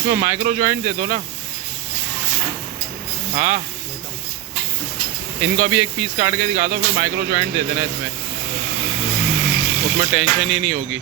इसमें micro joint दे दो ना। हाँ, इनको भी एक पीस काट के दिखा दो, फिर माइक्रो जॉइंट दे देना इसमें, उसमें टेंशन ही नहीं होगी।